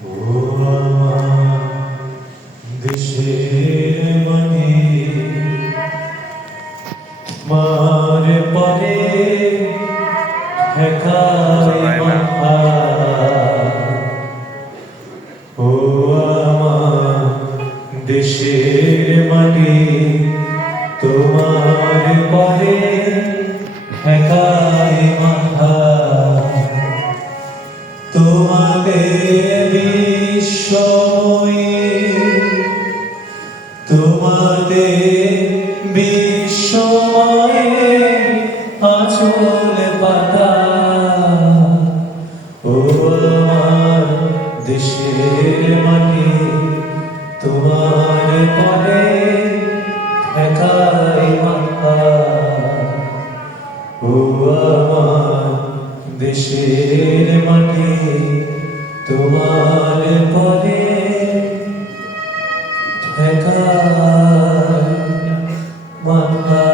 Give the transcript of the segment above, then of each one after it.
ও আমার দেশের মাটি মার পরে ঠেকায় মাথা। ও আমার দেশের মাটি তোমার পরে ঠেকায় মাথা। তোমাকে বিস্ময়ে তোমাকে বিস্ময়ে আঁচল পাতা। ও আমার দেশের মাটি তোমার পরে ঠেকায় মাথা। ও আমার দেশের মাটি তোমার পরে ঠেকায় মাথা।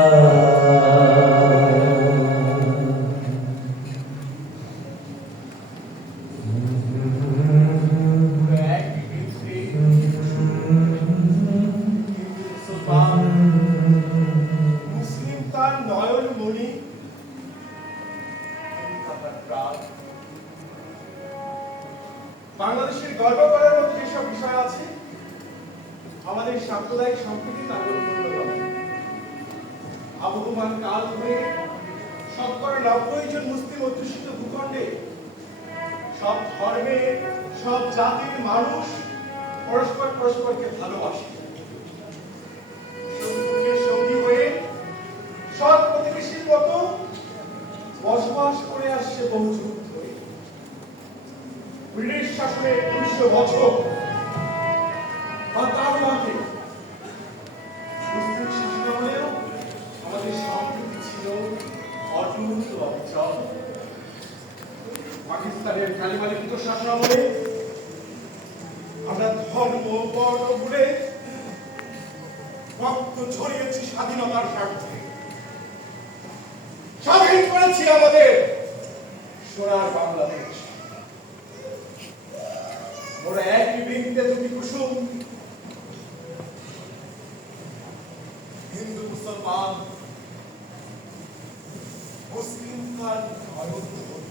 মুসলিম তার নয়ন মণি, বাংলাদেশের গর্ব করার মতো যেসব বিষয় আছে, আমাদের সাম্প্রদায়িক সম্প্রীতি তার অন্যতম। আবহমান কাল ধরে শতকরা 90 জন মুসলিম অধ্যুষিত ভূখণ্ডে সব ধর্মের সব জাতির মানুষ পরস্পর পরস্পরকে ভালোবাসে, সঙ্গী হয়ে সৎ প্রতিবেশীর মতো বসবাস করে আসছে বহু যুগ ধরে। ব্রিটিশ শাসনের 200 বছর বা তার মাঝে মুসলিম শাসনামলেও আমাদের সম্প্রীতি ছিল অটুট অবিচল। পাকিস্তানের কালিমালিখিত শাসনামলে আমরা ধর্ম বর্ণ ভুলে রক্ত ছড়িয়েছি স্বাধীনতার স্বার্থে, স্বাধীন করেছি আমাদের সোনার বাংলাদেশ। ওরা একই বৃন্তে দুটি কুসুম, হিন্দু মুসলমান, মুসলিম তার নয়ন মণি।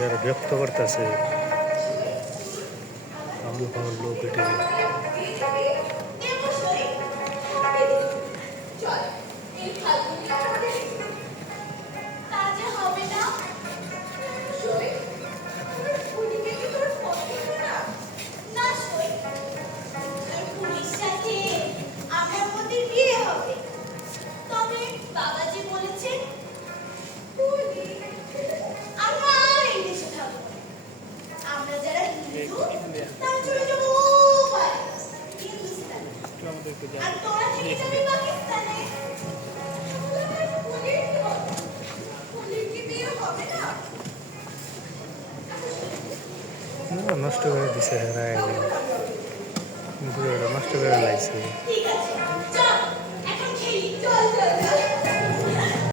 যারা ব্যক্ত করতেছে লোক এটি না, নষ্ট করে দিছে হেরা এনে ভিডিওটা নষ্ট করে লাইছে ঠিক আছে